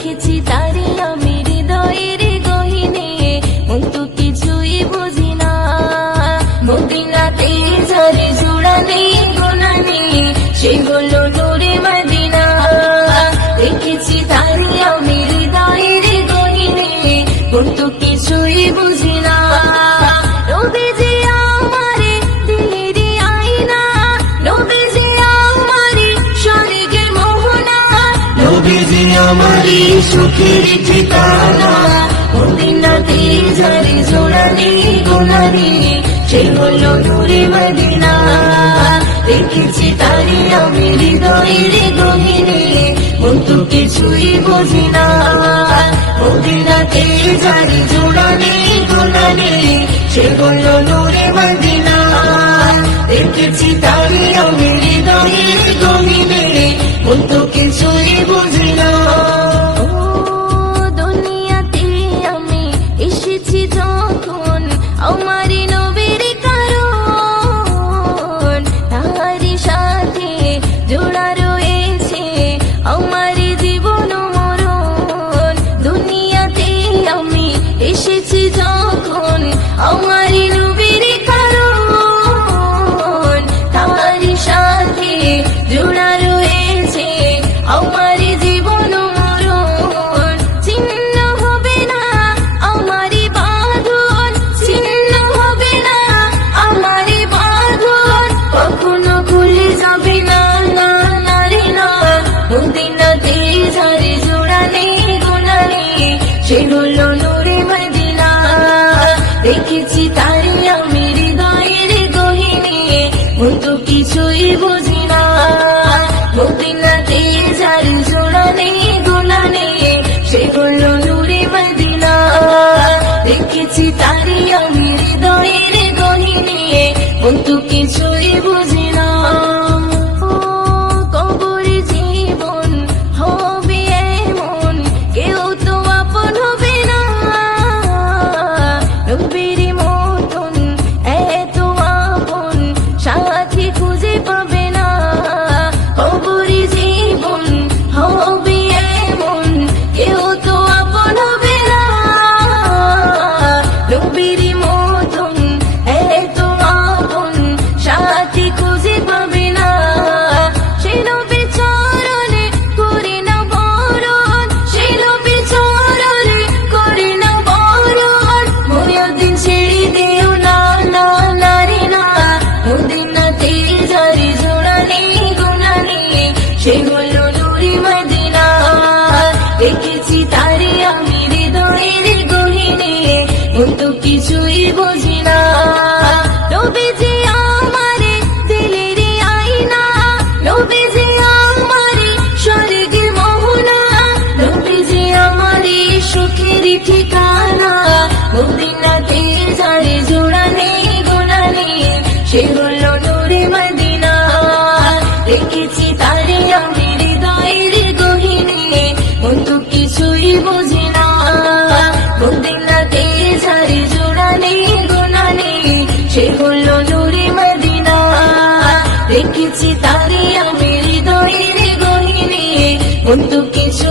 রেখেছি তারে আমি হৃদয়ের গহিনে। ওই তো কিছুই বুঝি না। মদিনাতে যারে জোড়া নেই গোনা নেই সেগুলো দূরে আমারই সুখের ঠিকানা। মদিনাতে ঝরে সোনালি গোলানি সে হল নূরে মদিনা। দেখেছি তারি আমি হৃদয়ের গহিনী। মন তো কিছুই বোঝি না। মদিনাতে ঝরে সোনালি গোলানি সে হল নূরে মদিনা। নেই গুণা নেই। সেগুলো নূরে মদিনা দেখেছি তারি আমি হৃদয়ের গহি নিয়ে বন্ধু নবী মদিনা। না। নবী যে আমার দিলের ঠিকানা মদিনাতে ঝাড়ে জোড়ানে গোড়ানে সে নেই গুণা সে হলো নুরি মদিনা। রেখেছি তারি আমি হৃদয়ের গহিনী। কিন্তু কিছু